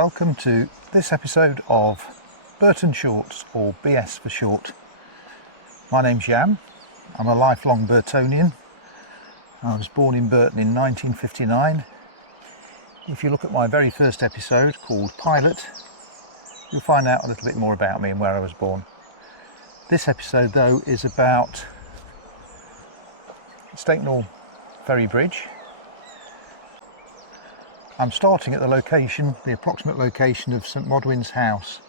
welcome to this episode of Burton Shorts, or BS for short. My name's Jan, I'm a lifelong Burtonian. I was born in Burton in 1959. If you look at my very first episode called Pilot, you'll find out a little bit more about me and where I was born. This episode though is about St Modwen Ferry Bridge. I'm starting at the approximate location of St Modwen's house.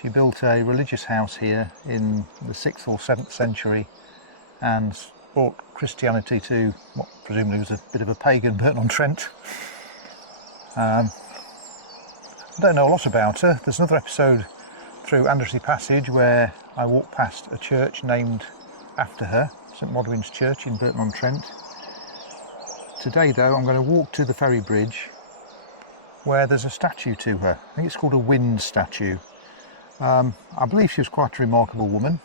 She built a religious house here in the 6th or 7th century and brought Christianity to what presumably was a bit of a pagan Burton-on-Trent. I don't know a lot about her. There's another episode through Andrassy Passage where I walked past a church named after her, St Modwen's Church in Burton-on-Trent. Today though I'm going to walk to the Ferry Bridge where there's a statue to her. I think it's called a wind statue. I believe she was quite a remarkable woman.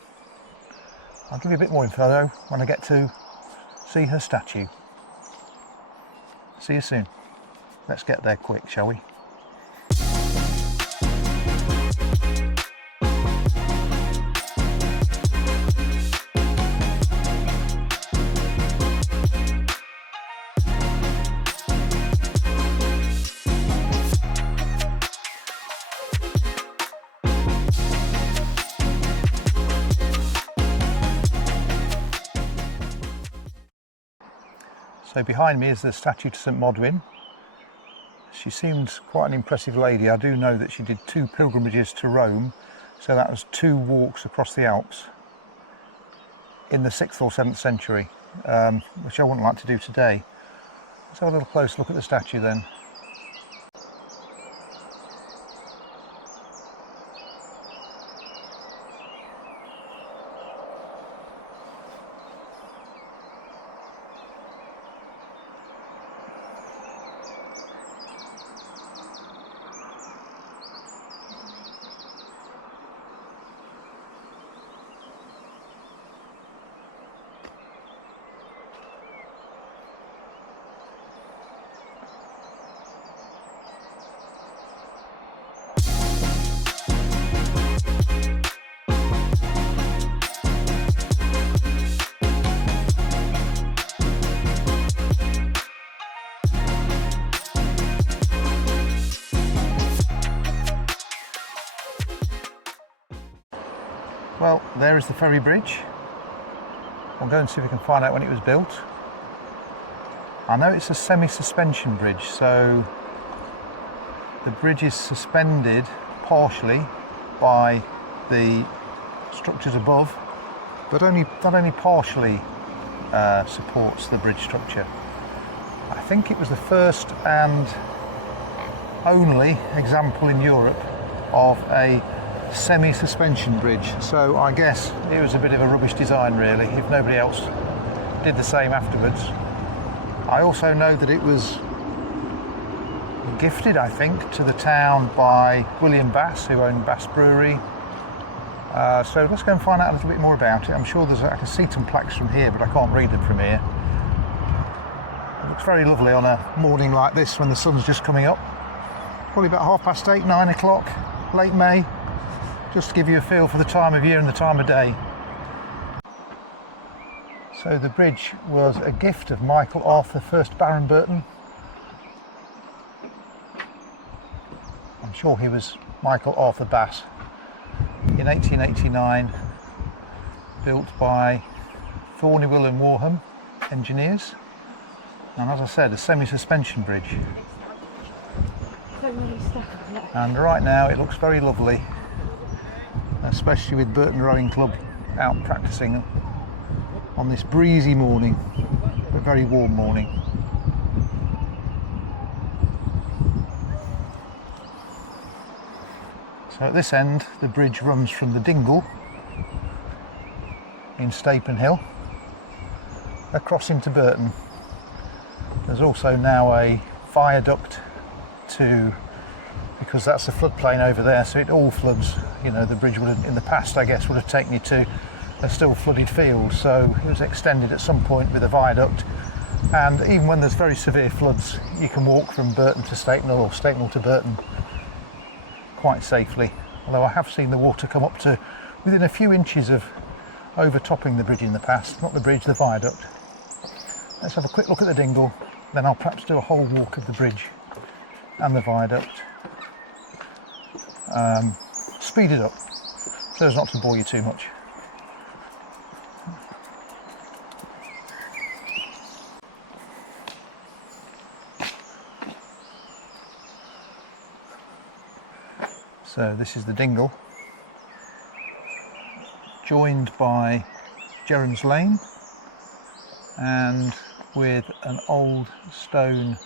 I'll give you a bit more info though when I get to see her statue. See you soon. Let's get there quick, shall we? So behind me is the statue to St Modwen. She seemed quite an impressive lady. I do know that she did 2 pilgrimages to Rome, so that was 2 walks across the Alps in the 6th or 7th century, which I wouldn't like to do today. Let's have a little close look at the statue then. Well, there is the Ferry Bridge. I'll go and see if we can find out when it was built. I know it's a semi-suspension bridge, so the bridge is suspended partially by the structures above, but not only partially supports the bridge structure. I think it was the first and only example in Europe of a semi-suspension bridge, so I guess it was a bit of a rubbish design really, if nobody else did the same afterwards. I also know that it was gifted, I think, to the town by William Bass, who owned Bass Brewery. So let's go and find out a little bit more about it. I'm sure I can see some plaques from here, but I can't read them from here. It looks very lovely on a morning like this when the sun's just coming up. Probably about 8:30, 9 o'clock, late May. Just to give you a feel for the time of year and the time of day. So the bridge was a gift of Michael Arthur, 1st Baron Burton. I'm sure he was Michael Arthur Bass. In 1889, built by Thornywell and Warham engineers. And as I said, a semi-suspension bridge. And right now it looks very lovely, especially with Burton Rowing Club out practicing on this breezy morning, a very warm morning. So at this end the bridge runs from the Dingle in Stapen Hill across into Burton. There's also now a viaduct because that's the floodplain over there, so it all floods. You know, the bridge would have, in the past I guess, would have taken you to a still flooded field, so it was extended at some point with a viaduct, and even when there's very severe floods you can walk from Burton to Stapen Hill or Stapen Hill to Burton quite safely, although I have seen the water come up to within a few inches of overtopping the bridge in the past. Not the bridge, the viaduct. Let's have a quick look at the Dingle, then I'll perhaps do a whole walk of the bridge and the viaduct. Speed it up so as not to bore you too much. So this is the Dingle, joined by Jerram's Lane, and with an old stone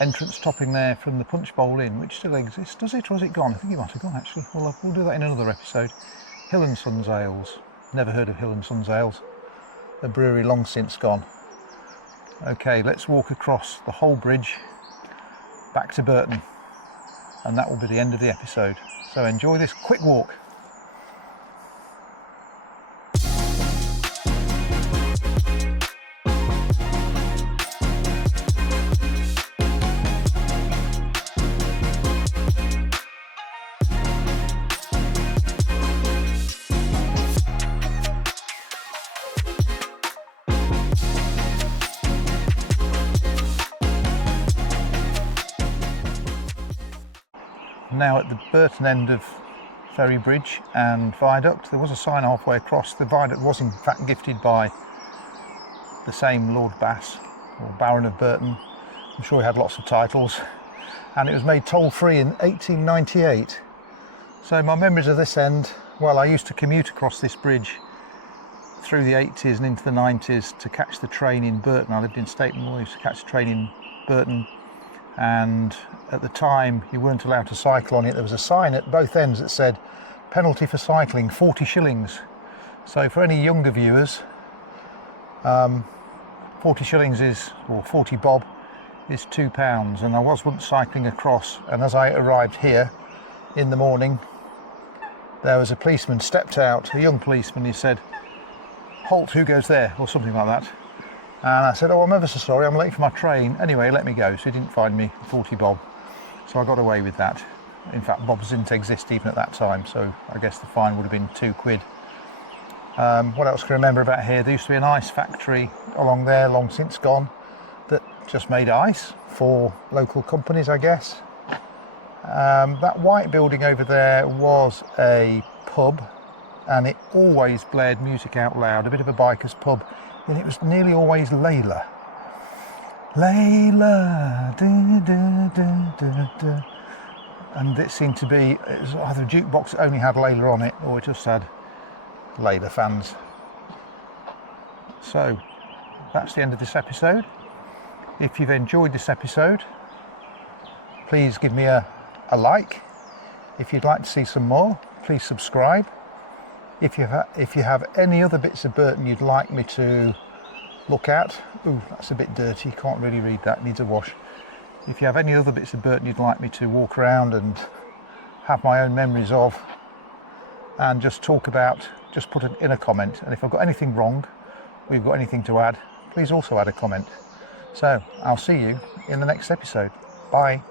entrance topping there from the Punch Bowl Inn, which still exists. Does it, or has it gone? I think it might have gone actually. We'll do that in another episode. Hill and Sons Ales. Never heard of Hill and Sons Ales. The brewery long since gone. Okay, let's walk across the whole bridge back to Burton, and that will be the end of the episode. So enjoy this quick walk. Now at the Burton end of Ferry Bridge and viaduct. There was a sign halfway across. The viaduct was in fact gifted by the same Lord Bass, or Baron of Burton. I'm sure he had lots of titles, and it was made toll-free in 1898. So my memories of this end, well, I used to commute across this bridge through the 80s and into the 90s to catch the train in Burton. I lived in St Modwen. I used to catch the train in Burton, and at the time you weren't allowed to cycle on it. There was a sign at both ends that said penalty for cycling, 40 shillings. So for any younger viewers, 40 shillings is, or 40 bob is £2. And I was once cycling across, and as I arrived here in the morning, there was a policeman stepped out, a young policeman. He said, "Halt, who goes there?" or something like that. And I said, "Oh, I'm ever so sorry, I'm late for my train." Anyway, let me go. So he didn't fine me 40 bob. So I got away with that. In fact, bobs didn't exist even at that time, so I guess the fine would have been £2. What else can I remember about here? There used to be an ice factory along there, long since gone, that just made ice for local companies, I guess. That white building over there was a pub, and it always blared music out loud, a bit of a biker's pub. And it was nearly always Layla. Layla, do, do, do, do, do. And it seemed to be, it was either a jukebox that only had Layla on it, or it just had Layla fans. So that's the end of this episode. If you've enjoyed this episode, please give me a like. If you'd like to see some more, please subscribe. If you have any other bits of Burton you'd like me to look at, ooh, that's a bit dirty, can't really read that, needs a wash. If you have any other bits of Burton you'd like me to walk around and have my own memories of and just talk about, just put it in a comment. And if I've got anything wrong, or you've got anything to add, please also add a comment. So I'll see you in the next episode. Bye.